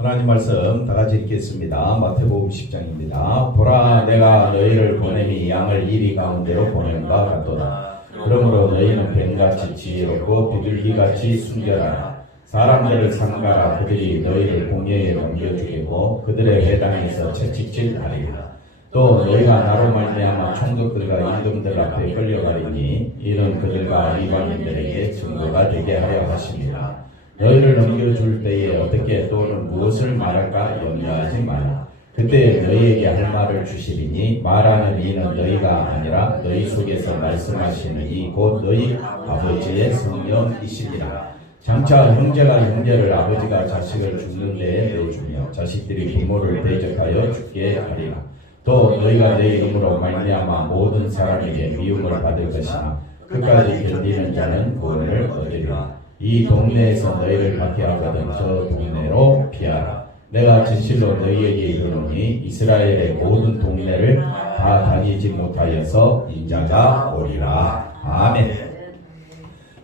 하나님 말씀 다 같이 읽겠습니다. 마태복음 10장입니다. 보라, 내가 너희를 보내니 양을 이리 가운데로 보낸가 같도다. 그러므로 너희는 뱀같이 지혜롭고 비둘기같이 순결하라. 사람들을 삼가라. 그들이 너희를 공회에 넘겨주겠고 그들의 회당에서 채찍질하리라. 또 너희가 나로 말미암아 총독들과 임금들 앞에 끌려가리니 이는 그들과 이방인들에게 증거가 되게 하려 하심이라. 너희를 넘겨줄 때에 어떻게 또는 무엇을 말할까 염려하지 마라. 그때 너희에게 할 말을 주시리니 말하는 이는 너희가 아니라 너희 속에서 말씀하시는 이 곧 너희 아버지의 성령이시니라. 장차 형제가 형제를 아버지가 자식을 죽는 데에 내주며 자식들이 부모를 대적하여 죽게 하리라. 또 너희가 내 이름으로 말미암아 모든 사람에게 미움을 받을 것이나 끝까지 견디는 자는 구원을 얻으리라. 이 동네에서 너희를 박해하거든 저 동네로 피하라. 내가 진실로 너희에게 이르노니 이스라엘의 모든 동네를 다 다니지 못하여서 인자가 오리라. 아멘.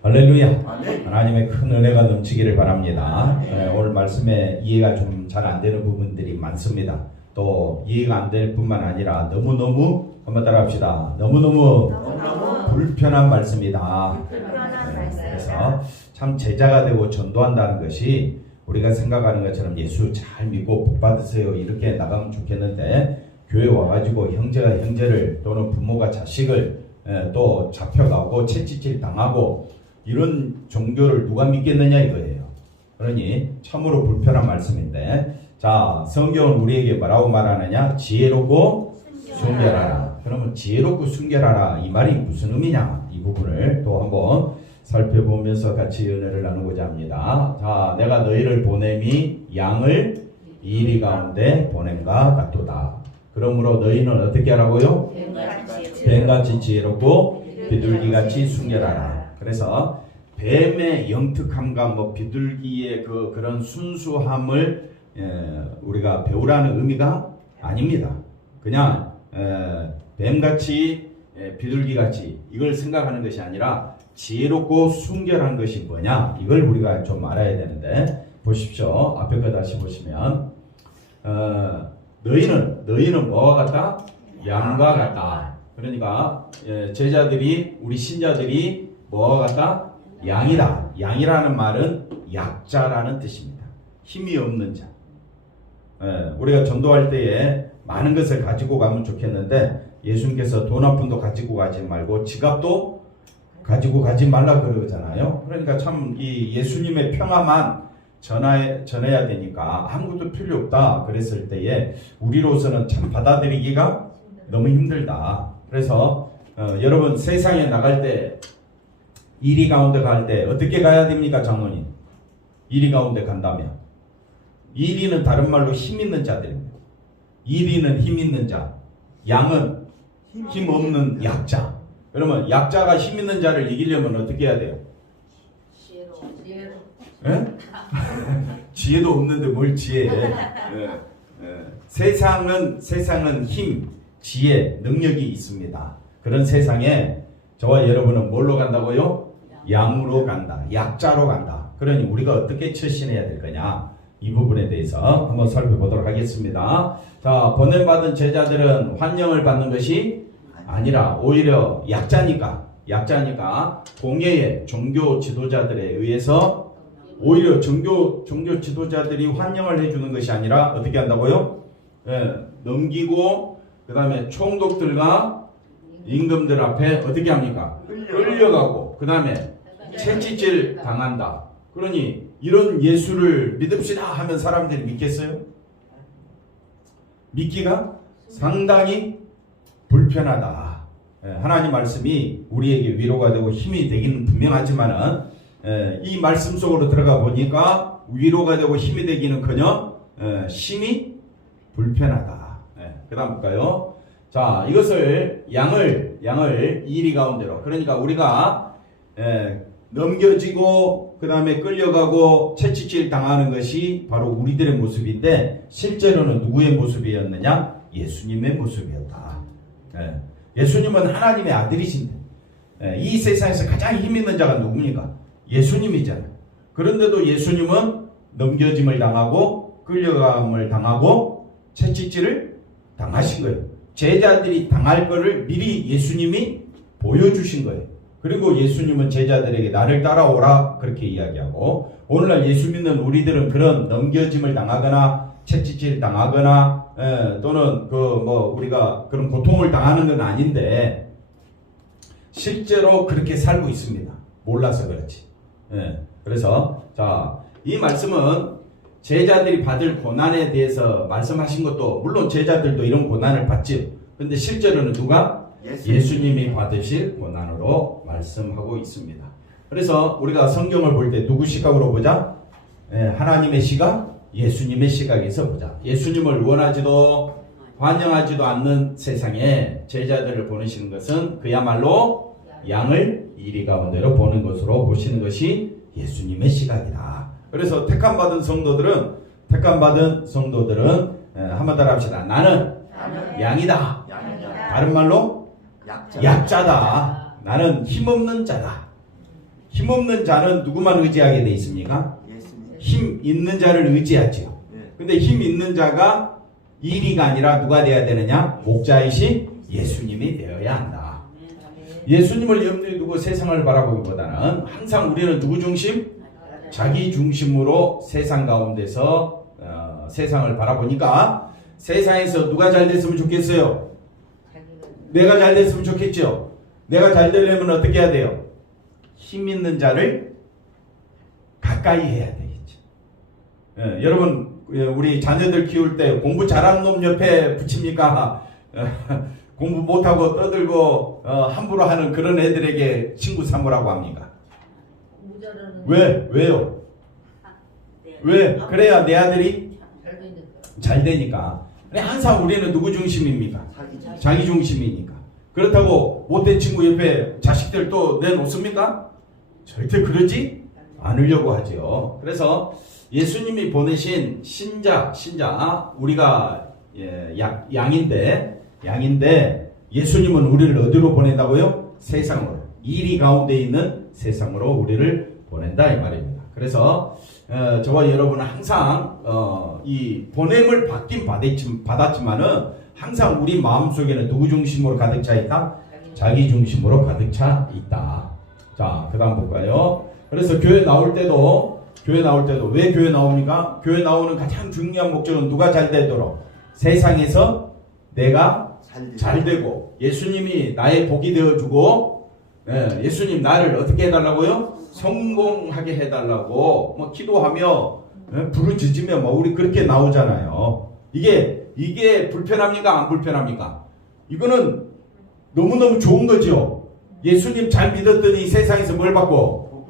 할렐루야. 하나님의 큰 은혜가 넘치기를 바랍니다. 오늘 말씀에 이해가 좀 잘 안 되는 부분들이 많습니다. 또 이해가 안 될 뿐만 아니라 너무너무 한번 따라합시다. 너무너무 불편한 말씀이다. 그래서 참 제자가 되고 전도한다는 것이 우리가 생각하는 것처럼 예수 잘 믿고 복 받으세요 이렇게 나가면 좋겠는데, 교회 와가지고 형제가 형제를 또는 부모가 자식을 또 잡혀가고 채찍질 당하고 이런 종교를 누가 믿겠느냐 이거예요. 그러니 참으로 불편한 말씀인데, 자, 성경은 우리에게 뭐라고 말하느냐? 지혜롭고 순결하라. 그러면 지혜롭고 순결하라 이 말이 무슨 의미냐, 이 부분을 또 한번 살펴보면서 같이 은혜를 나누고자 합니다. 자, 내가 너희를 보냄이 양을 이리 가운데 보냄과 같도다. 그러므로 너희는 어떻게 하라고요? 뱀같이 지혜롭고 비둘기같이 순결하라. 그래서 뱀의 영특함과 뭐 비둘기의 그런 순수함을 우리가 배우라는 의미가 아닙니다. 그냥 뱀같이 비둘기같이 이걸 생각하는 것이 아니라 지혜롭고 순결한 것이 뭐냐, 이걸 우리가 좀 알아야 되는데, 보십시오. 앞에 거 다시 보시면 너희는 뭐와 같다? 양과 같다. 그러니까 제자들이, 우리 신자들이 뭐와 같다? 양이다. 양이라는 말은 약자라는 뜻입니다. 힘이 없는 자. 우리가 전도할 때에 많은 것을 가지고 가면 좋겠는데, 예수님께서 돈 한 푼도 가지고 가지 말고 지갑도 가지고 가지 말라 그러잖아요. 그러니까 참 이 예수님의 평화만 전해야 되니까 아무것도 필요 없다 그랬을 때에 우리로서는 참 받아들이기가 너무 힘들다. 그래서 여러분 세상에 나갈 때, 이리 가운데 갈 때 어떻게 가야 됩니까, 장로님? 이리 가운데 간다면, 이리는 다른 말로 힘 있는 자들입니다. 이리는 힘 있는 자, 양은 힘 없는 약자. 그러면 약자가 힘 있는 자를 이기려면 어떻게 해야 돼요? 지혜도 없는데 뭘 지혜해? 세상은 힘, 지혜, 능력이 있습니다. 그런 세상에 저와 여러분은 뭘로 간다고요? 양으로 간다. 약자로 간다. 그러니 우리가 어떻게 처신해야 될 거냐? 이 부분에 대해서 한번 살펴보도록 하겠습니다. 자, 보냄받은 제자들은 환영을 받는 것이 아니라 오히려 약자니까 공예의 종교 지도자들에 의해서 오히려 종교 지도자들이 환영을 해주는 것이 아니라 어떻게 한다고요? 넘기고 그 다음에 총독들과 임금들 앞에 어떻게 합니까? 끌려가고 그 다음에 채찍질 당한다. 그러니 이런 예수를 믿읍시다 하면 사람들이 믿겠어요? 믿기가 상당히 불편하다. 하나님 말씀이 우리에게 위로가 되고 힘이 되기는 분명하지만은 이 말씀 속으로 들어가 보니까 위로가 되고 힘이 되기는커녕 심히 불편하다. 그 다음 볼까요? 자, 이것을 양을 이리 가운데로, 그러니까 우리가 넘겨지고 그 다음에 끌려가고 채찍질 당하는 것이 바로 우리들의 모습인데, 실제로는 누구의 모습이었느냐? 예수님의 모습이었다. 예수님은 하나님의 아들이신데 이 세상에서 가장 힘 있는 자가 누굽니까? 예수님이잖아요. 그런데도 예수님은 넘겨짐을 당하고 끌려감을 당하고 채찍질을 당하신 거예요. 제자들이 당할 거를 미리 예수님이 보여주신 거예요. 그리고 예수님은 제자들에게 나를 따라오라 그렇게 이야기하고, 오늘날 예수 믿는 우리들은 그런 넘겨짐을 당하거나 채찍질 당하거나 또는 우리가 그런 고통을 당하는 건 아닌데 실제로 그렇게 살고 있습니다. 몰라서 그렇지. 그래서 이 말씀은 제자들이 받을 고난에 대해서 말씀하신 것도, 물론 제자들도 이런 고난을 받지, 근데 실제로는 누가? 예수님이 받으실 고난으로 말씀하고 있습니다. 그래서 우리가 성경을 볼 때 누구 시각으로 보자? 하나님의 시각, 예수님의 시각에서 보자. 예수님을 원하지도 환영하지도 않는 세상에 제자들을 보내시는 것은 그야말로 양을 이리 가운데로 보는 것으로 보시는 것이 예수님의 시각이다. 그래서 택함받은 성도들은 한번 따라 합시다. 나는 양이다. 다른 말로 약자다. 나는 힘없는 자다. 힘없는 자는 누구만 의지하게 돼 있습니까? 힘 있는 자를 의지하죠. 근데 힘 있는 자가 이리가 아니라 누가 돼야 되느냐? 목자이신 예수님이 되어야 한다. 예수님을 염두에 두고 세상을 바라보기보다는 항상 우리는 누구 중심? 자기 중심으로 세상 가운데서 세상을 바라보니까 세상에서 누가 잘 됐으면 좋겠어요? 내가 잘 됐으면 좋겠죠. 내가 잘 되려면 어떻게 해야 돼요? 힘 있는 자를 가까이 해야 되겠죠. 여러분, 우리 자녀들 키울 때 공부 잘하는 놈 옆에 붙입니까? 공부 못하고 떠들고 함부로 하는 그런 애들에게 친구 삼으라고 합니까? 왜요? 왜? 그래야 내 아들이 잘 되니까. 항상 우리는 누구 중심입니까? 자기 중심이니까. 그렇다고 못된 친구 옆에 자식들 또 내놓습니까? 절대 그러지 않으려고 하죠. 그래서 예수님이 보내신 신자, 우리가 양인데 예수님은 우리를 어디로 보낸다고요? 세상으로. 이리 가운데 있는 세상으로 우리를 보낸다 이 말입니다. 그래서 저와 여러분은 항상 이 보냄을 받긴 받았지만은 항상 우리 마음속에는 누구 중심으로 가득 차 있다? 자기 중심으로 가득 차 있다. 자, 그 다음 볼까요? 그래서 교회 나올 때도 왜 교회 나옵니까? 교회 나오는 가장 중요한 목적은 누가 잘 되도록, 세상에서 내가 잘 되고 예수님이 나의 복이 되어주고, 예수님 나를 어떻게 해달라고요? 성공하게 해달라고 기도하며 부르짖으며 우리 그렇게 나오잖아요. 이게 불편합니까? 안 불편합니까? 이거는 너무너무 좋은 거죠. 예수님 잘 믿었더니 세상에서 뭘 받고?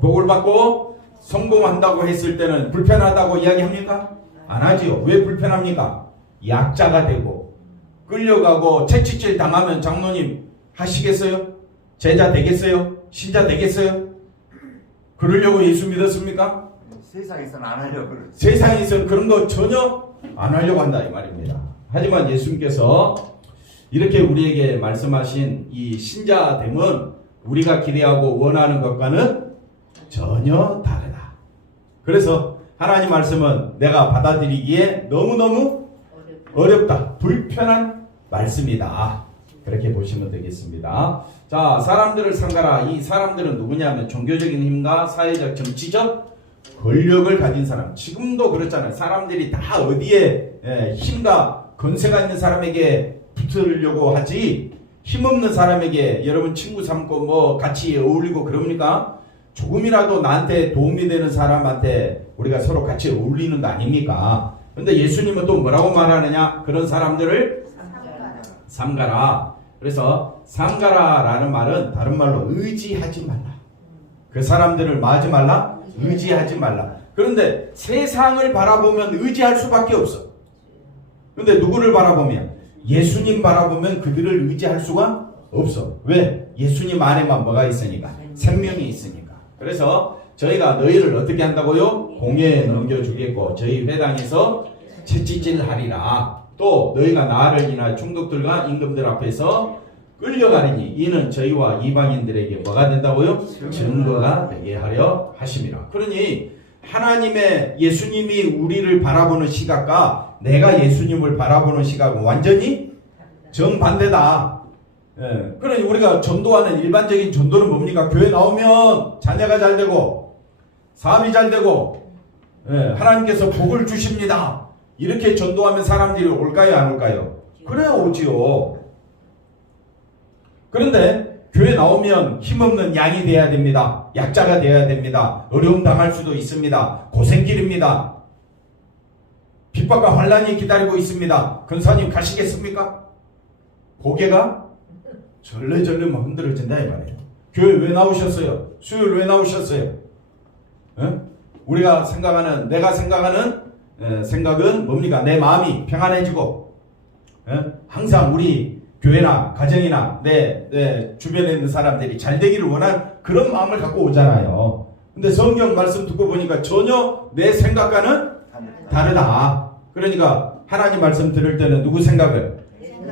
복을 받고 성공한다고 했을 때는 불편하다고 이야기합니까? 안 하지요. 왜 불편합니까? 약자가 되고 끌려가고 채찍질 당하면 장로님 하시겠어요? 제자 되겠어요? 신자 되겠어요? 그러려고 예수 믿었습니까? 세상에서는 안 하려고 그러죠. 세상에서는 그런 거 전혀 안 하려고 한다 이 말입니다. 하지만 예수님께서 이렇게 우리에게 말씀하신 이 신자됨은 우리가 기대하고 원하는 것과는 전혀 다르다. 그래서 하나님 말씀은 내가 받아들이기에 너무너무 어렵다, 불편한 말씀이다. 그렇게 보시면 되겠습니다. 자, 사람들을 삼가라. 이 사람들은 누구냐면 종교적인 힘과 사회적, 정치적 권력을 가진 사람. 지금도 그렇잖아요. 사람들이 다 어디에 힘과 건세가 있는 사람에게 붙으려고 하지, 힘없는 사람에게 여러분 친구 삼고 같이 어울리고 그럽니까? 조금이라도 나한테 도움이 되는 사람한테 우리가 서로 같이 어울리는 거 아닙니까? 근데 예수님은 또 뭐라고 말하느냐? 그런 사람들을 삼가라. 그래서 삼가라라는 말은 다른 말로 의지하지 말라. 그 사람들을 뭐 하지 말라? 의지하지 말라. 그런데 세상을 바라보면 의지할 수밖에 없어. 그런데 누구를 바라보면? 예수님 바라보면 그들을 의지할 수가 없어. 왜? 예수님 안에만 뭐가 있으니까? 생명이 있으니까. 그래서 저희가 너희를 어떻게 한다고요? 공회에 넘겨주겠고 저희 회당에서 채찍질하리라. 또 너희가 나를 인하여 총독들과 임금들 앞에서 끌려가리니 이는 저희와 이방인들에게 뭐가 된다고요? 증거가 되게 하려 하심이라. 그러니 하나님의 예수님이 우리를 바라보는 시각과 내가 예수님을 바라보는 시각은 완전히 정반대다. 예, 그러니 우리가 전도하는 일반적인 전도는 뭡니까? 교회 나오면 자녀가 잘 되고 사업이 잘 되고 하나님께서 복을 주십니다. 이렇게 전도하면 사람들이 올까요? 안 올까요? 그래야 오지요. 그런데 교회 나오면 힘없는 양이 돼야 됩니다. 약자가 돼야 됩니다. 어려움 당할 수도 있습니다. 고생길입니다. 핍박과 환란이 기다리고 있습니다. 근사님 가시겠습니까? 고개가 절레절레 막 흔들어진다 이 말이에요. 교회 왜 나오셨어요? 수요일 왜 나오셨어요? 우리가 생각하는, 내가 생각하는 생각은 뭡니까? 내 마음이 평안해지고 항상 우리 교회나 가정이나 내 주변에 있는 사람들이 잘 되기를 원한 그런 마음을 갖고 오잖아요. 근데 성경 말씀 듣고 보니까 전혀 내 생각과는 다르다. 그러니까 하나님 말씀 들을 때는 누구 생각을?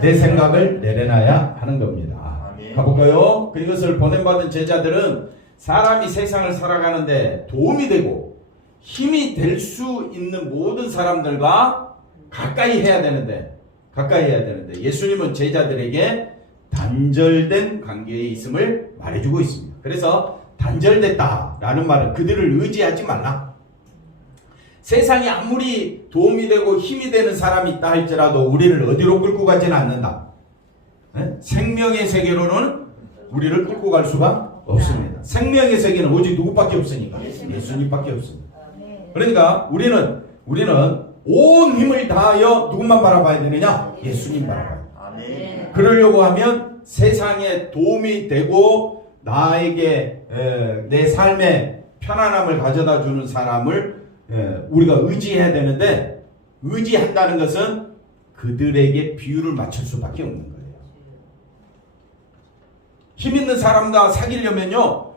내 생각을 내려놔야 하는 겁니다. 가볼까요? 그것을 보냄받은 제자들은 사람이 세상을 살아가는데 도움이 되고 힘이 될 수 있는 모든 사람들과 가까이 해야 되는데 예수님은 제자들에게 단절된 관계에 있음을 말해주고 있습니다. 그래서 단절됐다라는 말은 그들을 의지하지 말라. 세상에 아무리 도움이 되고 힘이 되는 사람이 있다 할지라도 우리를 어디로 끌고 가지는 않는다. 생명의 세계로는 우리를 끌고 갈 수가 없습니다. 생명의 세계는 오직 누구밖에 없으니까 예수님밖에 없습니다. 그러니까 우리는 온 힘을 다하여 누구만 바라봐야 되느냐? 예수님 바라봐야 돼요. 그러려고 하면 세상에 도움이 되고 나에게 내 삶에 편안함을 가져다 주는 사람을 우리가 의지해야 되는데, 의지한다는 것은 그들에게 비율을 맞출 수밖에 없는 거예요. 힘 있는 사람과 사귀려면요,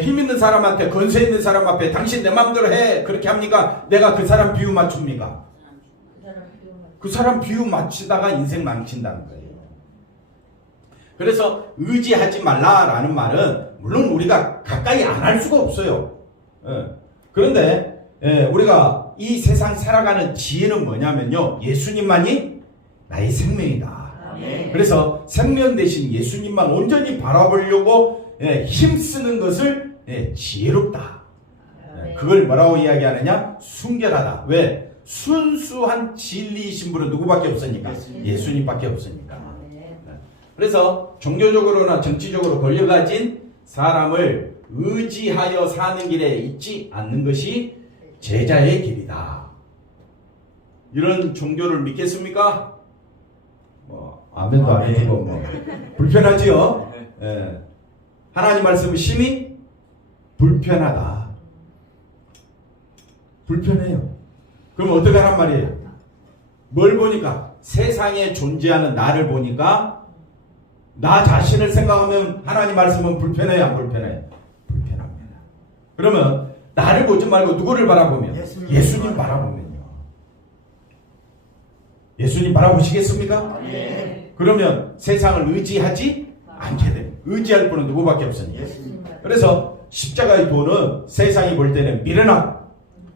힘 있는 사람한테, 건세 있는 사람 앞에 당신 내 마음대로 해 그렇게 합니까? 내가 그 사람 비유 맞춥니까? 그 사람 비유 맞추다가 인생 망친다는 거예요. 그래서 의지하지 말라라는 말은 물론 우리가 가까이 안 할 수가 없어요. 그런데 우리가 이 세상 살아가는 지혜는 뭐냐면요, 예수님만이 나의 생명이다. 그래서 생명 대신 예수님만 온전히 바라보려고 힘쓰는 것을 지혜롭다. 그걸 뭐라고 이야기하느냐? 순결하다. 왜? 순수한 진리이신 분은 누구밖에 없으니까? 예수님밖에 없으니까. 그래서 종교적으로나 정치적으로 걸려가진 사람을 의지하여 사는 길에 있지 않는 것이 제자의 길이다. 이런 종교를 믿겠습니까? 아멘도 안 해주고 불편하지요? 하나님 말씀은 심히 불편하다. 불편해요. 그럼 어떻게 하란 말이에요? 뭘 보니까? 세상에 존재하는 나를 보니까 나 자신을 생각하면 하나님 말씀은 불편해요, 안 불편해요? 불편합니다. 그러면 나를 보지 말고 누구를 바라보면? 예수님 바라보면요. 예수님 바라보시겠습니까? 그러면 세상을 의지하지 않게 됩니다. 의지할 분은 누구밖에 없으니까. 그래서 십자가의 도는 세상이 볼 때는 미련하고,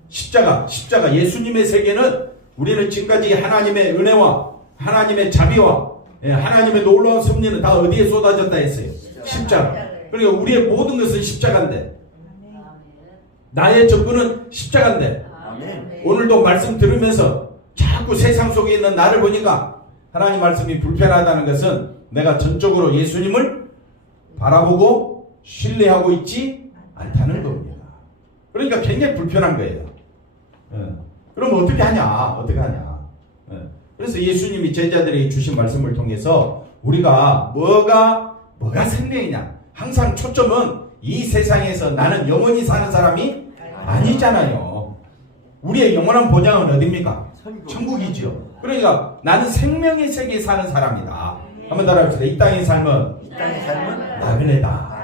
십자가 예수님의 세계는 우리는 지금까지 하나님의 은혜와 하나님의 자비와 하나님의 놀라운 섭리는 다 어디에 쏟아졌다 했어요? 십자가. 그러니까 우리의 모든 것은 십자가인데, 나의 전부는 십자가인데, 오늘도 말씀 들으면서 자꾸 세상 속에 있는 나를 보니까 하나님 말씀이 불편하다는 것은 내가 전적으로 예수님을 바라보고 신뢰하고 있지 않다는 겁니다. 그러니까 굉장히 불편한 거예요. 그럼 어떻게 하냐? 그래서 예수님이 제자들에게 주신 말씀을 통해서 우리가 뭐가 생명이냐? 항상 초점은 이 세상에서 나는 영원히 사는 사람이 아니잖아요. 우리의 영원한 본향은 어디입니까? 천국이죠. 그러니까 나는 생명의 세계에 사는 사람이다. 한번 따라합시다. 이 땅의 삶은 나그네다.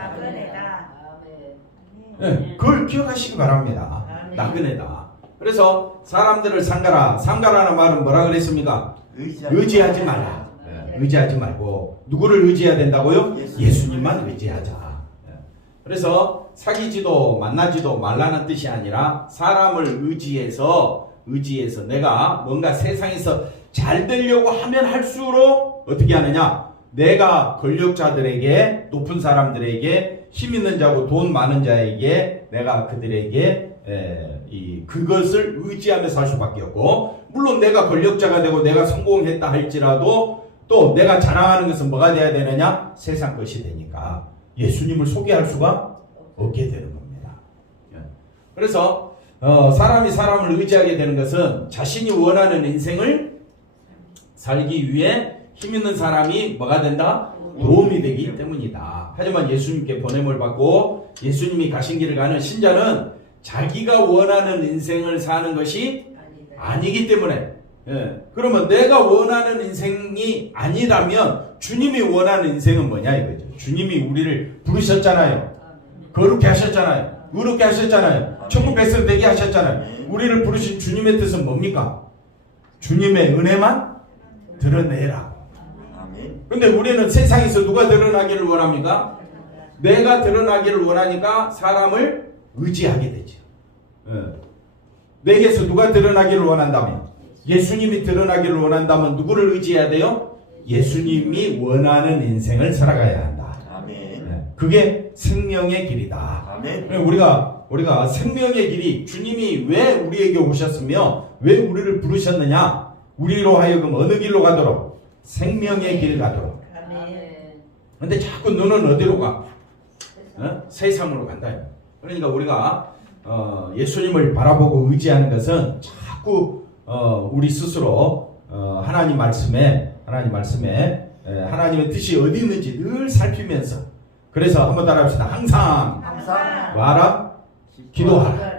그걸 기억하시기 바랍니다. 나그네다. 그래서 사람들을 상가라는 말은 뭐라 그랬습니까? 의지하지 말라. 의지하지 말고 누구를 의지해야 된다고요? 예수님만 의지하자. 그래서 사귀지도 만나지도 말라는 뜻이 아니라 사람을 의지해서 내가 뭔가 세상에서 잘 되려고 하면 할수록 어떻게 하느냐? 내가 권력자들에게, 높은 사람들에게, 힘 있는 자고 돈 많은 자에게 내가 그들에게 그것을 의지하며 살 수밖에 없고, 물론 내가 권력자가 되고 내가 성공했다 할지라도 또 내가 자랑하는 것은 뭐가 돼야 되느냐? 세상 것이 되니까 예수님을 소개할 수가 없게 되는 겁니다. 그래서 사람이 사람을 의지하게 되는 것은 자신이 원하는 인생을 살기 위해 힘 있는 사람이 뭐가 된다? 도움이 되기 때문이다. 하지만 예수님께 보냄을 받고 예수님이 가신 길을 가는 신자는 자기가 원하는 인생을 사는 것이 아니기 때문에, 그러면 내가 원하는 인생이 아니라면 주님이 원하는 인생은 뭐냐 이거죠. 주님이 우리를 부르셨잖아요. 거룩해 하셨잖아요. 의롭게 하셨잖아요. 천국 백성 되게 하셨잖아요. 우리를 부르신 주님의 뜻은 뭡니까? 주님의 은혜만 드러내라. 근데 우리는 세상에서 누가 드러나기를 원합니까? 내가 드러나기를 원하니까 사람을 의지하게 되죠. 내게서 누가 드러나기를 원한다면, 예수님이 드러나기를 원한다면 누구를 의지해야 돼요? 예수님이 원하는 인생을 살아가야 한다. 그게 생명의 길이다. 우리가 생명의 길이, 주님이 왜 우리에게 오셨으며 왜 우리를 부르셨느냐? 우리로 하여금 어느 길로 가도록? 생명의 길 가도록. 근데 자꾸 너는 어디로 가? 세상으로 간다. 그러니까 우리가 예수님을 바라보고 의지하는 것은 자꾸 우리 스스로 하나님 말씀에 하나님의 뜻이 어디 있는지 늘 살피면서, 그래서 한번 따라합시다. 항상 와라, 기도하라.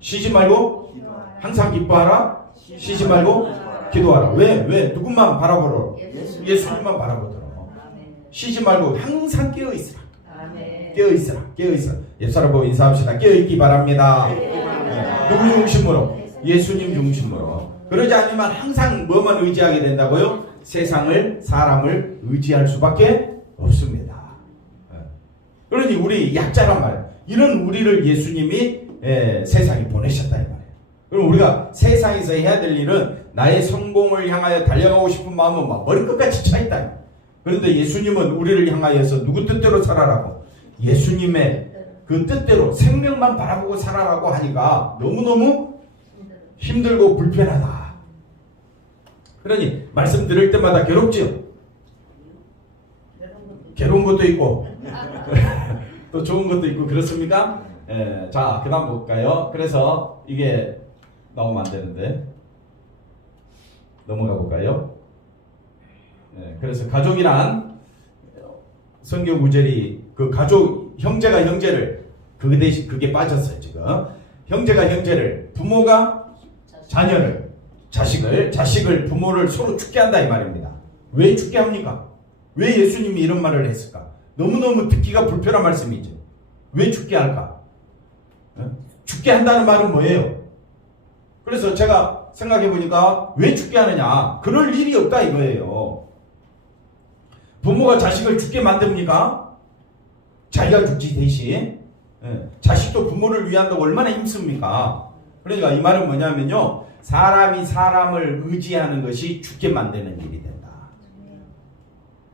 쉬지 말고 항상 기뻐하라, 쉬지 말고 기도하라. 왜? 누구만 바라보러? 예수님만 바라보도록. 쉬지 말고 항상 깨어있으라. 깨어있으라. 옆사람 보고 인사합시다. 깨어있기 바랍니다. 누구 중심으로? 예수님 중심으로. 그러지 않으면 항상 뭐만 의지하게 된다고요? 세상을, 사람을 의지할 수밖에 없습니다. 그러니 우리 약자란 말이에요. 이런 우리를 예수님이 세상에 보내셨다 이 말이에요. 그럼 우리가 세상에서 해야 될 일은 나의 성공을 향하여 달려가고 싶은 마음은 막 머리끝까지 차있다. 그런데 예수님은 우리를 향하여서 누구 뜻대로 살아라고? 예수님의 그 뜻대로 생명만 바라보고 살아라고 하니까 너무너무 힘들고 불편하다. 그러니 말씀 들을 때마다 괴롭지요? 괴로운 것도 있고 또 좋은 것도 있고 그렇습니까? 자, 그 다음 볼까요? 그래서 이게 나오면 안 되는데 넘어가 볼까요? 그래서 가족이란 성경 구절이 그 가족, 형제가 형제를, 그게 빠졌어요 지금. 형제가 형제를, 부모가 자녀를, 자식을, 부모를 서로 죽게 한다 이 말입니다. 왜 죽게 합니까? 왜 예수님이 이런 말을 했을까? 너무너무 듣기가 불편한 말씀이죠. 왜 죽게 할까? 죽게 한다는 말은 뭐예요? 그래서 제가 생각해 보니까 왜 죽게 하느냐? 그럴 일이 없다 이거예요. 부모가 자식을 죽게 만듭니까? 자기가 죽지 대신. 자식도 부모를 위한다고 얼마나 힘씁니까? 그러니까 이 말은 뭐냐면요, 사람이 사람을 의지하는 것이 죽게 만드는 일이 된다.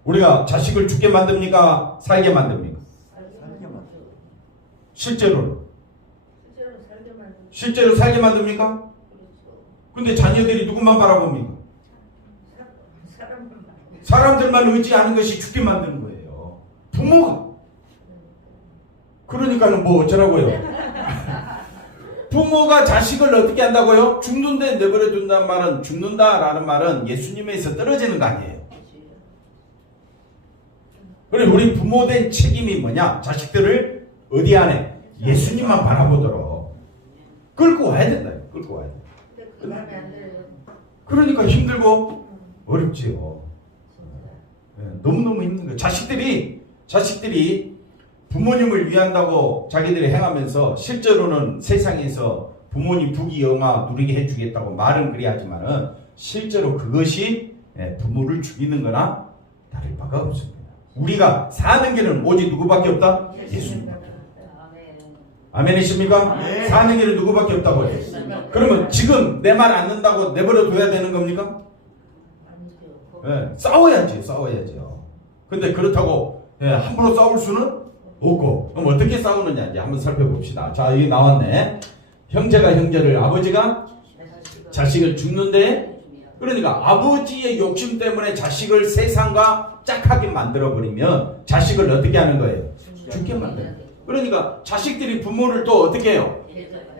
우리가 자식을 죽게 만듭니까? 살게 만듭니까? 실제로 살게 만듭니까? 근데 자녀들이 누구만 바라봅니까? 사람들만 의지하는 것이 죽게 만드는 거예요. 부모가. 그러니까는 뭐 어쩌라고요? 부모가 자식을 어떻게 한다고요? 죽는데 내버려 둔다는 말은, 죽는다라는 말은 예수님에서 떨어지는 거 아니에요. 그래, 우리 부모된 책임이 뭐냐? 자식들을 어디 안에? 예수님만 바라보도록 끌고 와야 된다. 끌고 와야 돼. 그러니까 힘들고 어렵지요. 너무너무 힘든 거예요. 자식들이 부모님을 위한다고 자기들이 행하면서 실제로는 세상에서 부모님 부귀영화 누리게 해주겠다고 말은 그리 하지만은 실제로 그것이 부모를 죽이는 거나 다를 바가 없습니다. 우리가 사는 길은 오직 누구밖에 없다? 예수님. 아멘이십니까? 네. 사는 길은 누구밖에 없다고요. 그러면 지금 내 말 안 듣는다고 내버려 둬야 되는 겁니까? 싸워야죠. 근데 그렇다고 함부로 싸울 수는 없고, 그럼 어떻게 싸우느냐 이제 한번 살펴봅시다. 자, 여기 나왔네. 형제가 형제를, 아버지가 자식을 죽는데, 그러니까 아버지의 욕심 때문에 자식을 세상과 짝하게 만들어버리면 자식을 어떻게 하는 거예요? 죽게 만들어요. 그러니까 자식들이 부모를 또 어떻게 해요?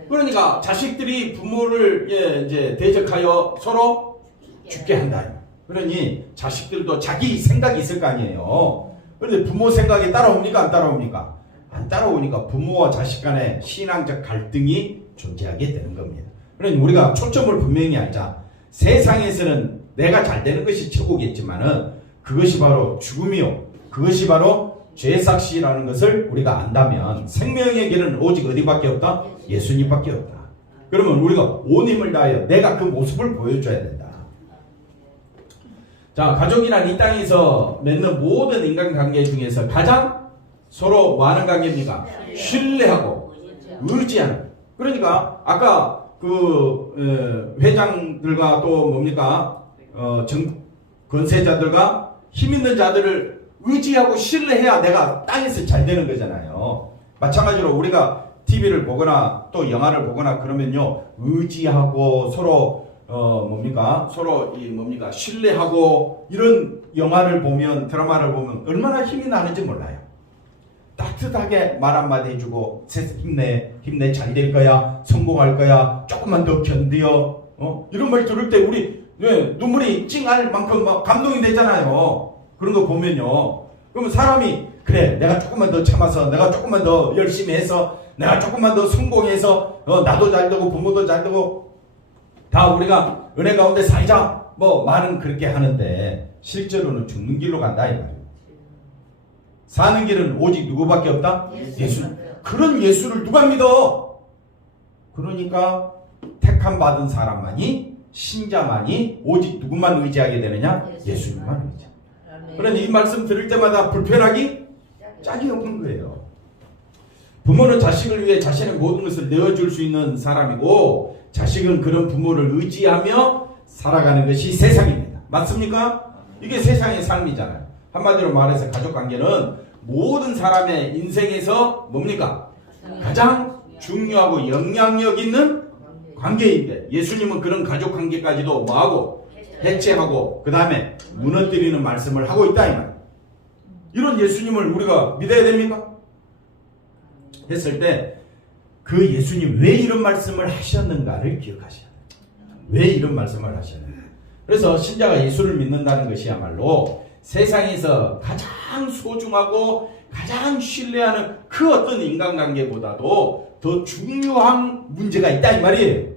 그러니까 자식들이 부모를 이제 대적하여 서로 죽게 한다. 그러니 자식들도 자기 생각이 있을 거 아니에요. 그런데 부모 생각이 따라옵니까? 안 따라옵니까? 안 따라오니까 부모와 자식 간의 신앙적 갈등이 존재하게 되는 겁니다. 그러니 우리가 초점을 분명히 알자. 세상에서는 내가 잘 되는 것이 최고겠지만은 그것이 바로 죽음이요, 그것이 바로 죄삭시라는 것을 우리가 안다면 생명의 길은 오직 어디밖에 없다? 예수님밖에 없다. 그러면 우리가 온 힘을 다하여 내가 그 모습을 보여줘야 된다. 자, 가족이란 이 땅에서 맺는 모든 인간관계 중에서 가장 서로 뭐 하는 관계입니까? 신뢰하고 의지하는. 그러니까 아까 그 회장들과 또 뭡니까? 권세자들과 힘 있는 자들을 의지하고 신뢰해야 내가 땅에서 잘 되는 거잖아요. 마찬가지로 우리가 TV를 보거나 또 영화를 보거나 그러면요, 의지하고 서로 서로 신뢰하고 이런 영화를 보면, 드라마를 보면 얼마나 힘이 나는지 몰라요. 따뜻하게 말 한마디 해주고, 힘내, 잘 될 거야, 성공할 거야, 조금만 더 견뎌, 이런 말 들을 때 우리 눈물이 찡할 만큼 막 감동이 되잖아요. 그런 거 보면요. 그러면 사람이, 그래, 내가 조금만 더 참아서, 내가 조금만 더 열심히 해서, 내가 조금만 더 성공해서, 나도 잘 되고 부모도 잘 되고 다 우리가 은혜 가운데 살자, 뭐 말은 그렇게 하는데 실제로는 죽는 길로 간다 이 말이에요. 사는 길은 오직 누구밖에 없다? 예수. 그런 예수를 누가 믿어? 그러니까 택함 받은 사람만이, 신자만이 오직 누구만 의지하게 되느냐? 예수님만 의지. 그러니 이 말씀 들을 때마다 불편하기 짝이 없는 거예요. 부모는 자식을 위해 자신의 모든 것을 내어줄 수 있는 사람이고, 자식은 그런 부모를 의지하며 살아가는 것이 세상입니다. 맞습니까? 이게 세상의 삶이잖아요. 한마디로 말해서 가족관계는 모든 사람의 인생에서 뭡니까? 가장 중요하고 영향력 있는 관계인데, 예수님은 그런 가족관계까지도 뭐하고? 해체하고 그 다음에 무너뜨리는 말씀을 하고 있다 이 말이에요. 이런 예수님을 우리가 믿어야 됩니까? 했을 때 그 예수님 왜 이런 말씀을 하셨는가를 기억하셔야 돼요. 왜 이런 말씀을 하셨는가. 그래서 신자가 예수를 믿는다는 것이야말로 세상에서 가장 소중하고 가장 신뢰하는 그 어떤 인간관계보다도 더 중요한 문제가 있다 이 말이에요.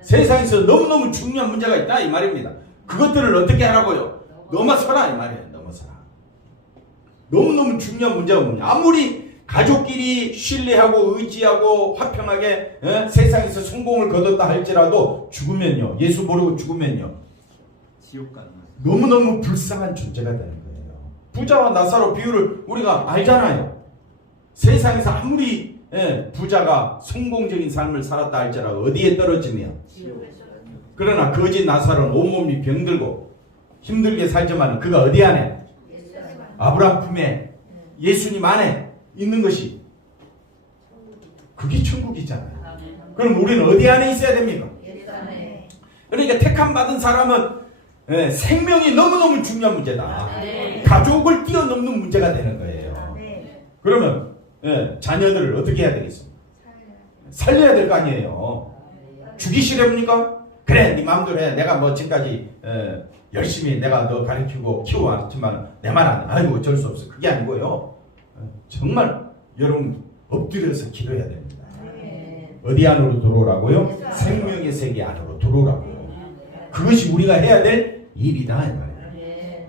세상에서 너무너무 중요한 문제가 있다 이 말입니다. 그것들을 어떻게 하라고요? 넘어서라 이 말이에요. 넘어서라. 너무너무 중요한 문제가 뭐냐. 아무리 가족끼리 신뢰하고 의지하고 화평하게 세상에서 성공을 거뒀다 할지라도 죽으면요, 예수 모르고 죽으면요, 지옥 가는 너무너무 불쌍한 존재가 되는 거예요. 부자와 나사로 비유를 우리가 알잖아요. 세상에서 아무리 부자가 성공적인 삶을 살았다 할지라도 어디에 떨어지면, 그러나 거지 나사로는 온몸이 병들고 힘들게 살지만 그가 어디 안에? 아브라함 품에 예수님 안에 있는 것이, 그게 천국이잖아요. 그럼 우리는 어디 안에 있어야 됩니까? 그러니까 택함 받은 사람은 생명이 너무너무 중요한 문제다. 가족을 뛰어넘는 문제가 되는 거예요. 그러면 자녀들을 어떻게 해야 되겠습니까? 살려야 될 거 아니에요. 죽이시렵니까? 그래, 네 마음대로 해. 내가 뭐 지금까지 열심히 내가 너 가르치고 키워왔지만 내 말 안 해. 아이고 어쩔 수 없어. 그게 아니고요. 정말 여러분 엎드려서 기도해야 됩니다. 어디 안으로 들어오라고요? 생명의 세계 안으로 들어오라고요. 그것이 우리가 해야 될 일이다 이 말이에요.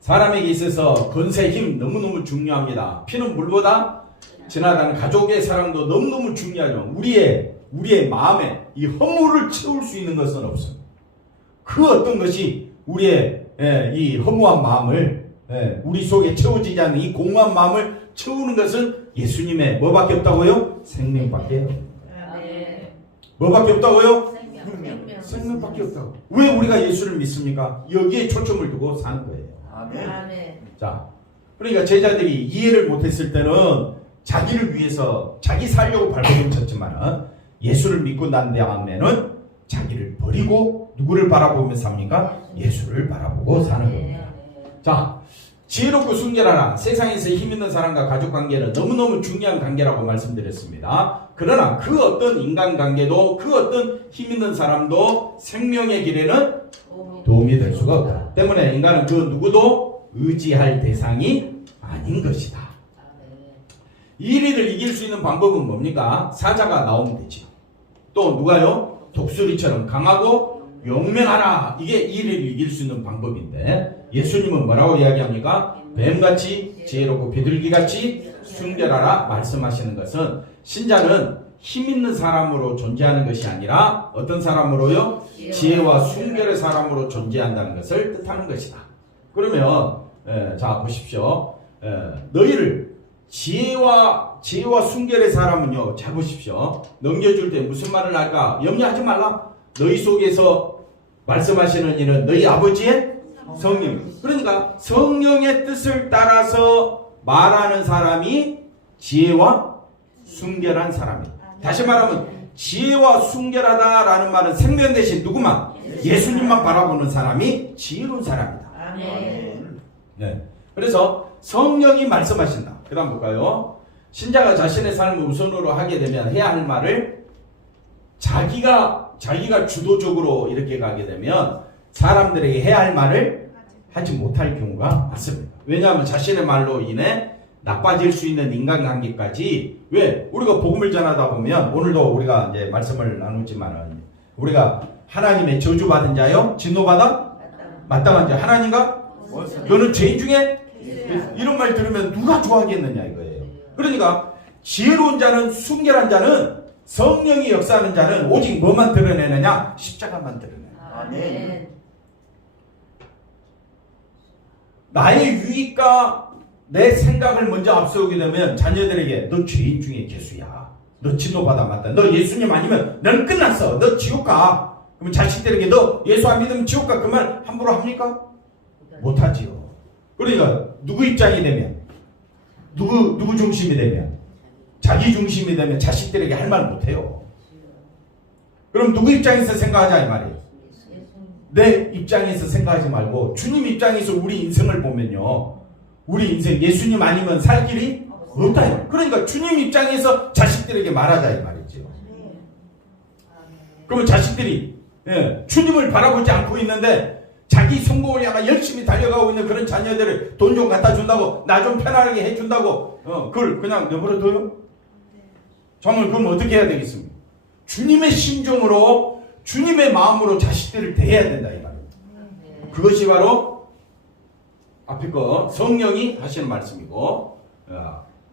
사람에게 있어서 건세, 힘 너무너무 중요합니다. 피는 물보다 지나가는 가족의 사랑도 너무너무 중요하죠. 우리의 마음에 이 허물을 채울 수 있는 것은 없습니다. 그 어떤 것이 우리의 이 허무한 마음을, 우리 속에 채워지지 않는 이 공허한 마음을 채우는 것은 예수님의 뭐밖에 없다고요? 생명밖에 없는 거예요. 아멘. 뭐밖에 없다고요? 생명. 생명밖에 없다고. 왜 우리가 예수를 믿습니까? 여기에 초점을 두고 사는 거예요. 아멘. 아멘. 자, 그러니까 제자들이 이해를 못했을 때는 자기를 위해서 자기 살려고 발버둥 쳤지만 예수를 믿고 난 다음에는 자기를 버리고 누구를 바라보며 삽니까? 예수를 바라보고 사는 겁니다. 자, 지혜롭고 순결하라. 세상에서 힘 있는 사람과 가족 관계는 너무너무 중요한 관계라고 말씀드렸습니다. 그러나 그 어떤 인간관계도 그 어떤 힘 있는 사람도 생명의 길에는 도움이 될 수가 없다. 때문에 인간은 그 누구도 의지할 대상이 아닌 것이다. 이 일을 이길 수 있는 방법은 뭡니까? 사자가 나오면 되죠. 또 누가요? 독수리처럼 강하고 용맹하라. 이게 이 일을 이길 수 있는 방법인데 예수님은 뭐라고 이야기합니까? 뱀같이 지혜롭고 비둘기같이 순결하라 말씀하시는 것은 신자는 힘 있는 사람으로 존재하는 것이 아니라 어떤 사람으로요? 지혜와 순결의 사람으로 존재한다는 것을 뜻하는 것이다. 그러면 자 보십시오. 너희를 지혜와 순결의 사람은요, 잘 보십시오. 넘겨줄 때 무슨 말을 할까? 염려하지 말라. 너희 속에서 말씀하시는 이는 너희 아버지의 성령. 그러니까 성령의 뜻을 따라서 말하는 사람이 지혜와 순결한 사람이에요. 다시 말하면 지혜와 순결하다라는 말은 생명 대신 누구만? 예수님만 바라보는 사람이 지혜로운 사람이다. 아멘. 네. 그래서 성령이 말씀하신다. 그 다음 볼까요? 신자가 자신의 삶을 우선으로 하게 되면 해야 할 말을 자기가 주도적으로 이렇게 가게 되면 사람들에게 해야 할 말을 하지 못할 경우가 많습니다. 왜냐하면 자신의 말로 인해 나빠질 수 있는 인간관계까지 왜? 우리가 복음을 전하다 보면 오늘도 우리가 이제 말씀을 나누지만 우리가 하나님의 저주받은 자요? 진노받아? 마땅한 자. 하나님과? 너는 죄인 중에? 이런 말 들으면 누가 좋아하겠느냐 이거예요. 그러니까 지혜로운 자는 순결한 자는 성령이 역사하는 자는 오직 뭐만 드러내느냐? 십자가만 드러내요. 아멘. 나의 유익과 내 생각을 먼저 앞서오게 되면 자녀들에게 너 죄인 중에 개수야. 너 진노받아 맞다. 너 예수님 아니면 너는 끝났어. 너 지옥 가. 그러면 자식들에게 너 예수 안 믿으면 지옥 가. 그 말 함부로 합니까? 못하지요. 그러니까 누구 입장이 되면 누구 중심이 되면 자기 중심이 되면 자식들에게 할 말 못해요. 그럼 누구 입장에서 생각하자 이 말이에요. 내 입장에서 생각하지 말고 주님 입장에서 우리 인생을 보면요. 우리 인생 예수님 아니면 살 길이 없다. 그러니까 주님 입장에서 자식들에게 말하자 이 말이죠. 그러면 자식들이 주님을 바라보지 않고 있는데 자기 성공을 향해 열심히 달려가고 있는 그런 자녀들을 돈 좀 갖다 준다고 나 좀 편안하게 해준다고 그걸 그냥 내버려둬요? 정말 그럼 어떻게 해야 되겠습니까? 주님의 심정으로 주님의 마음으로 자식들을 대해야 된다 이 말이에요. 그것이 바로 앞에 거 성령이 하시는 말씀이고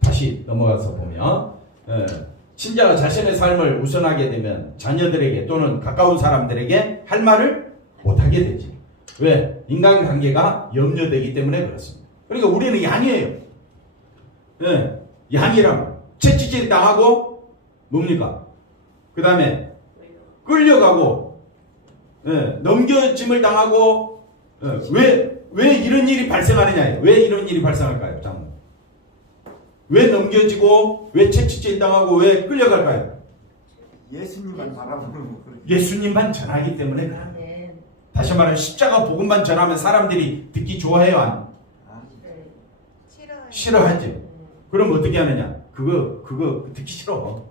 다시 넘어가서 보면 신자가 자신의 삶을 우선하게 되면 자녀들에게 또는 가까운 사람들에게 할 말을 못하게 되지. 왜? 인간관계가 염려되기 때문에 그렇습니다. 그러니까 우리는 양이에요. 양이라고 채찍질 당하고 뭡니까? 그 다음에 끌려가고 넘겨짐을 당하고 왜 이런 일이 발생하느냐? 왜 이런 일이 발생할까요? 장모. 왜 넘겨지고 왜 채찍질 당하고 왜 끌려갈까요? 예수님만 바라보는 거예요. 예수님만 전하기 때문에 그래요. 다시 말하면 십자가 복음만 전하면 사람들이 듣기 좋아해요? 안? 싫어하죠. 그럼 어떻게 하느냐? 그거 듣기 싫어.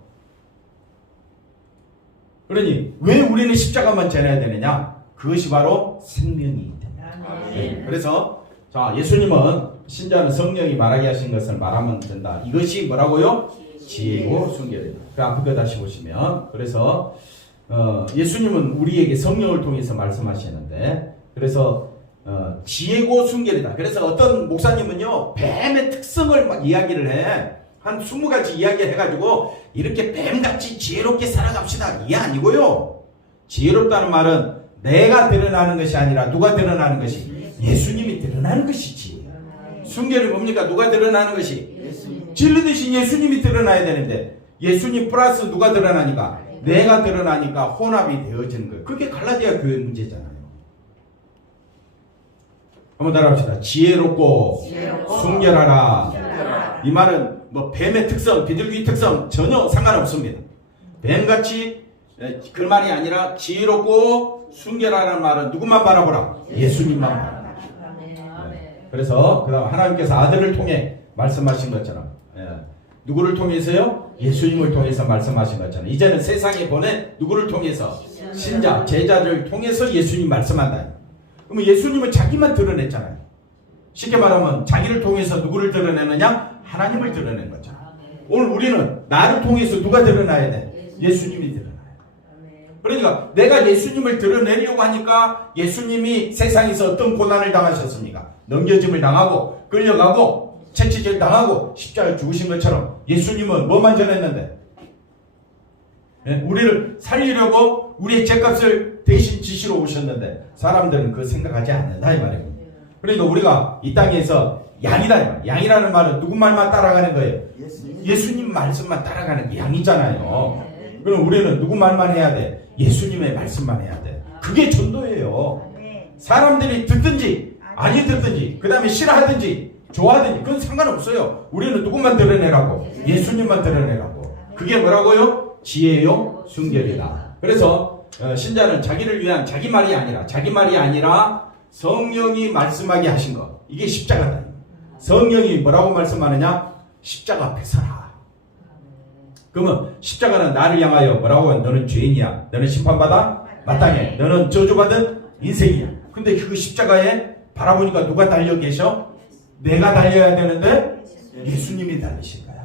그러니 왜 우리는 십자가만 전해야 되느냐? 그것이 바로 생명이기 때문에. 그래서 자 예수님은 신자는 성령이 말하게 하신 것을 말하면 된다. 이것이 뭐라고요? 지혜고 순결이다. 그 앞에 거 다시 보시면 그래서 예수님은 우리에게 성령을 통해서 말씀하시는데 그래서 지혜고 순결이다. 그래서 어떤 목사님은요 뱀의 특성을 막 이야기를 해. 한 20가지 이야기를 해가지고 이렇게 뱀같이 지혜롭게 살아갑시다. 이게 아니고요. 지혜롭다는 말은 내가 드러나는 것이 아니라 누가 드러나는 것이? 예수님이 드러나는 것이지. 순결이 뭡니까? 누가 드러나는 것이? 진리 대신 예수님이 드러나야 되는데 예수님 플러스 누가 드러나니까? 내가 드러나니까 혼합이 되어지는 거예요. 그게 갈라디아 교회 문제잖아요. 한번 따라합시다. 지혜롭고 순결하라. 이 말은 뭐 뱀의 특성, 비둘기 특성 전혀 상관없습니다. 뱀같이 그 말이 아니라 지혜롭고 순결하라는 말은 누구만 바라보라? 예수님만 바라보라. 그래서 그다음 하나님께서 아들을 통해 말씀하신 것처럼 누구를 통해서요? 예수님을 통해서 말씀하신 것처럼 이제는 세상에 보낸 누구를 통해서? 신자, 제자를 통해서 예수님 말씀한다. 그러면 예수님은 자기만 드러냈잖아요. 쉽게 말하면 자기를 통해서 누구를 드러내느냐? 하나님을 드러낸 거죠. 오늘 우리는 나를 통해서 누가 드러나야 돼? 예수님이 드러나요. 그러니까 내가 예수님을 드러내려고 하니까 예수님이 세상에서 어떤 고난을 당하셨습니까? 넘겨짐을 당하고 끌려가고 채찍질 당하고 십자가에 죽으신 것처럼 예수님은 뭐만 전했는데? 우리를 살리려고 우리의 죄값을 대신 지시러 오셨는데 사람들은 그 생각하지 않는다 이 말이에요. 그러니까 우리가 이 땅에서 양이다. 양이라는 말은 누구 말만 따라가는 거예요? 예수님 말씀만 따라가는 게 양이잖아요. 그럼 우리는 누구 말만 해야 돼? 예수님의 말씀만 해야 돼. 그게 전도예요. 사람들이 듣든지 아니 듣든지 그 다음에 싫어하든지 좋아하든지 그건 상관없어요. 우리는 누구만 드러내라고? 예수님만 드러내라고. 그게 뭐라고요? 지혜요 순결이다. 그래서 신자는 자기를 위한 자기 말이 아니라 성령이 말씀하게 하신 것. 이게 십자가다. 성령이 뭐라고 말씀하느냐? 십자가 앞에 서라. 그러면 십자가는 나를 향하여 뭐라고? 너는 죄인이야. 너는 심판받아 마땅해. 너는 저주받은 인생이야. 근데 그 십자가에 바라보니까 누가 달려 계셔? 내가 달려야 되는데 예수님이 달리신 거야.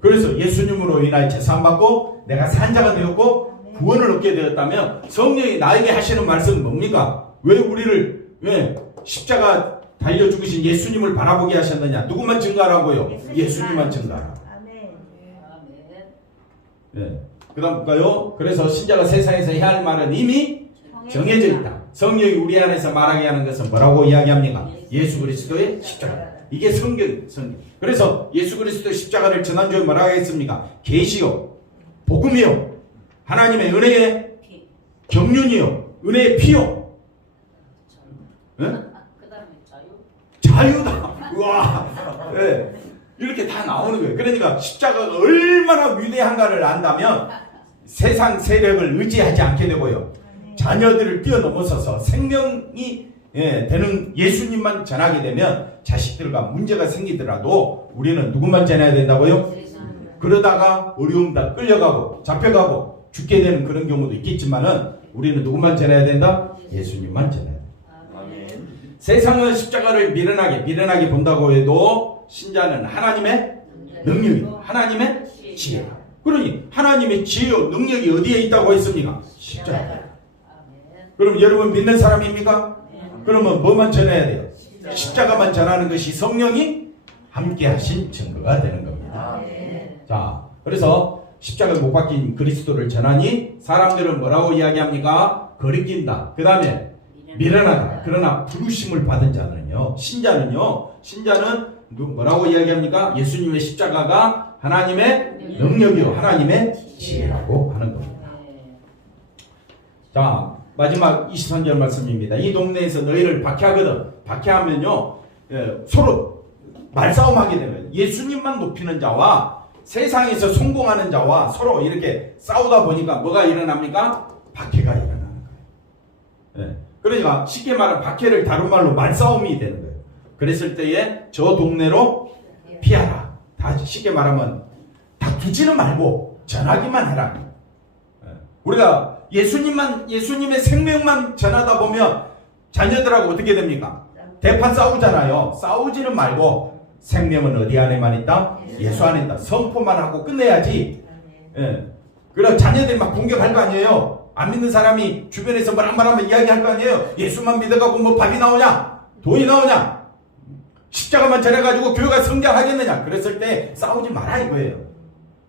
그래서 예수님으로 인하여 제사함받고 내가 산자가 되었고 구원을 얻게 되었다면 성령이 나에게 하시는 말씀은 뭡니까? 왜 우리를 십자가 달려 죽으신 예수님을 바라보게 하셨느냐? 누구만 증거하라고요? 예수님만 증거하라고. 그 다음 볼까요? 그래서 신자가 세상에서 해야 할 말은 이미 정해져 있다. 성령이 우리 안에서 말하게 하는 것은 뭐라고 이야기합니까? 예수 그리스도의 십자가. 이게 성경. 그래서 예수 그리스도의 십자가를 지난주에 뭐라고 했습니까? 계시요, 복음이요, 하나님의 은혜의 경륜이요, 은혜의 피요. 자유다. 우와. 이렇게 다 나오는 거예요. 그러니까 십자가가 얼마나 위대한가를 안다면 세상 세력을 의지하지 않게 되고요. 자녀들을 뛰어넘어서서 생명이 되는 예수님만 전하게 되면 자식들과 문제가 생기더라도 우리는 누구만 전해야 된다고요? 그러다가 어려움다 끌려가고 잡혀가고 죽게 되는 그런 경우도 있겠지만은 우리는 누구만 전해야 된다? 예수님만 전해야 된다. 세상은 십자가를 미련하게 본다고 해도 신자는 하나님의 능력이고 하나님의 지혜. 그러니 하나님의 지혜와 능력이 어디에 있다고 했습니까? 십자가. 그럼 여러분 믿는 사람입니까? 그러면 뭐만 전해야 돼요? 십자가만 전하는 것이 성령이 함께 하신 증거가 되는 겁니다. 자, 그래서 십자가에 못 박힌 그리스도를 전하니 사람들은 뭐라고 이야기합니까? 거리낀다. 그 다음에 미련하다. 그러나 부르심을 받은 자는요, 신자는 뭐라고 이야기합니까? 예수님의 십자가가 하나님의 능력이요 하나님의 지혜라고 하는 겁니다. 자, 마지막 23절 말씀입니다. 이 동네에서 너희를 박해하거든. 박해하면요, 서로 말싸움하게 되면 예수님만 높이는 자와 세상에서 성공하는 자와 서로 이렇게 싸우다 보니까 뭐가 일어납니까? 박해가 일어나는 거예요. 그러니까 쉽게 말하면 박해를 다른 말로 말싸움이 되는 거예요. 그랬을 때에 저 동네로 피하라. 다 쉽게 말하면 다투지는 말고 전하기만 해라. 우리가 예수님의 생명만 전하다 보면 자녀들하고 어떻게 됩니까? 대판 싸우잖아요. 싸우지는 말고 생명은 어디 안에만 있다? 예수 안에 있다. 선포만 하고 끝내야지. 그럼 자녀들이 막 공격할 거 아니에요. 안 믿는 사람이 주변에서 말하면 이야기할 거 아니에요. 예수만 믿어가고 뭐 밥이 나오냐? 돈이 나오냐? 십자가만 전해가지고 교회가 성장하겠느냐? 그랬을 때 싸우지 마라 이거예요.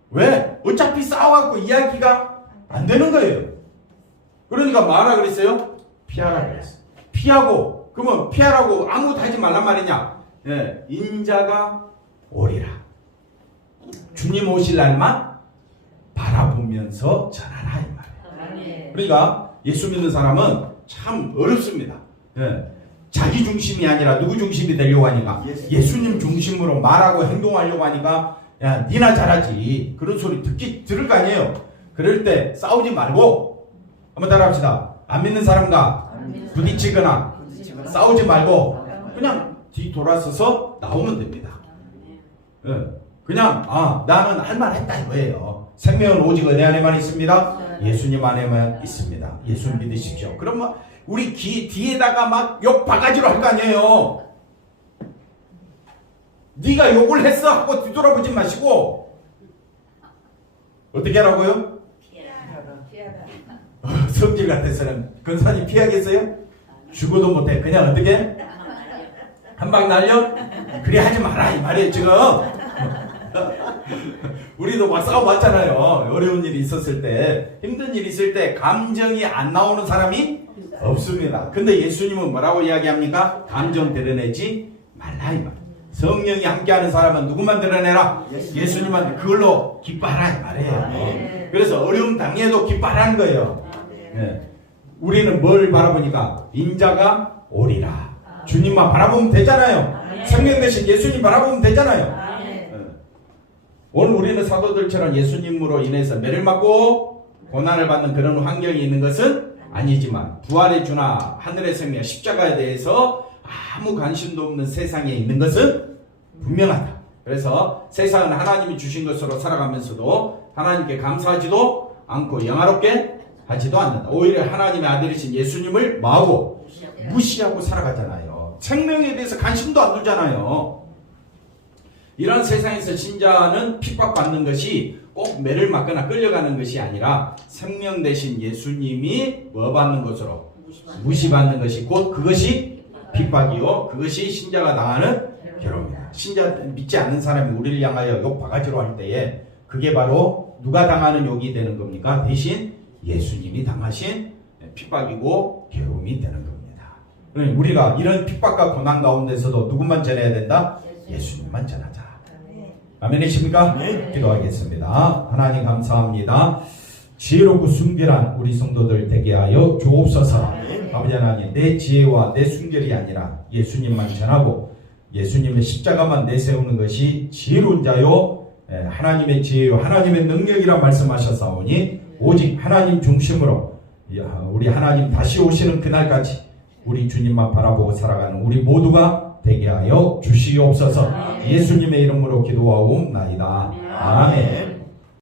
왜? 어차피 싸워갖고 이야기가 안 되는 거예요. 그러니까 뭐하라 그랬어요? 피하라 그랬어요. 피하고, 그러면 피하라고 아무것도 하지 말란 말이냐? 인자가 오리라. 주님 오실 날만 바라보면서 전하라 이 말이에요. 아멘. 그러니까 예수 믿는 사람은 참 어렵습니다. 예. 자기 중심이 아니라 누구 중심이 되려고 하니까 예수님 중심으로 말하고 행동하려고 하니까 야 니나 잘하지 그런 소리 들을 거 아니에요. 그럴 때 싸우지 말고 한번 따라합시다. 안 믿는 사람과 부딪히거나 싸우지 말고 그냥 뒤 돌아서서 나오면 됩니다. 예. 그냥 나는 할 말 했다 이거예요. 생명은 오직 내 안에만 있습니다. 예수님 안에만 있습니다. 예수 믿으십시오. 그러면 우리 뒤에다가 막 욕 바가지로 할 거 아니에요. 네가 욕을 했어 하고 뒤돌아보지 마시고 어떻게 하라고요? 피하라. 성질 같아서는 근사님 피하겠어요? 죽어도 못해. 그냥 어떻게? 한 방 날려? 그래 하지 마라 이 말이에요 지금. 우리도 막 싸워봤잖아요. 어려운 일이 있었을 때, 힘든 일이 있을 때 감정이 안 나오는 사람이 없습니다. 근데 예수님은 뭐라고 이야기합니까? 감정 드러내지 말라 이 말. 성령이 함께하는 사람은 누구만 드러내라? 예수님만. 그걸로 기뻐하라 이 말이에요. 그래서 어려움 당해도 기뻐하라는 거예요. 네. 우리는 뭘 바라보니까 인자가 오리라. 주님만 바라보면 되잖아요. 생명 대신 예수님 바라보면 되잖아요. 오늘 우리는 사도들처럼 예수님으로 인해서 매를 맞고 고난을 받는 그런 환경이 있는 것은 아니지만 부활의 주나 하늘의 생명 십자가에 대해서 아무 관심도 없는 세상에 있는 것은 분명하다. 그래서 세상은 하나님이 주신 것으로 살아가면서도 하나님께 감사하지도 않고 영화롭게 하지도 않는다. 오히려 하나님의 아들이신 예수님을 뭐하고? 무시하고 살아가잖아요. 생명에 대해서 관심도 안 두잖아요. 이런 세상에서 신자는 핍박받는 것이 꼭 매를 맞거나 끌려가는 것이 아니라 생명 대신 예수님이 뭐 받는 것으로? 무시받는 것이 곧 그것이 핍박이요. 그것이 신자가 당하는 괴로움이다. 신자 믿지 않는 사람이 우리를 향하여 욕 바가지로 할 때에 그게 바로 누가 당하는 욕이 되는 겁니까? 대신 예수님이 당하신 핍박이고 괴로움이 되는 겁니다. 그러니 우리가 이런 핍박과 고난 가운데서도 누구만 전해야 된다? 예수님만 전하자. 아멘이십니까? 네. 기도하겠습니다. 하나님 감사합니다. 지혜롭고 순결한 우리 성도들 되게 하여 주옵소서. 아버지 하나님, 내 지혜와 내 순결이 아니라 예수님만 전하고 예수님의 십자가만 내세우는 것이 지혜로운 자요 하나님의 지혜요 하나님의 능력이라 말씀하셨사오니 오직 하나님 중심으로 우리 하나님 다시 오시는 그날까지 우리 주님만 바라보고 살아가는 우리 모두가 되게 하여 주시옵소서. 예수님의 이름으로 기도하옵나이다. 아멘.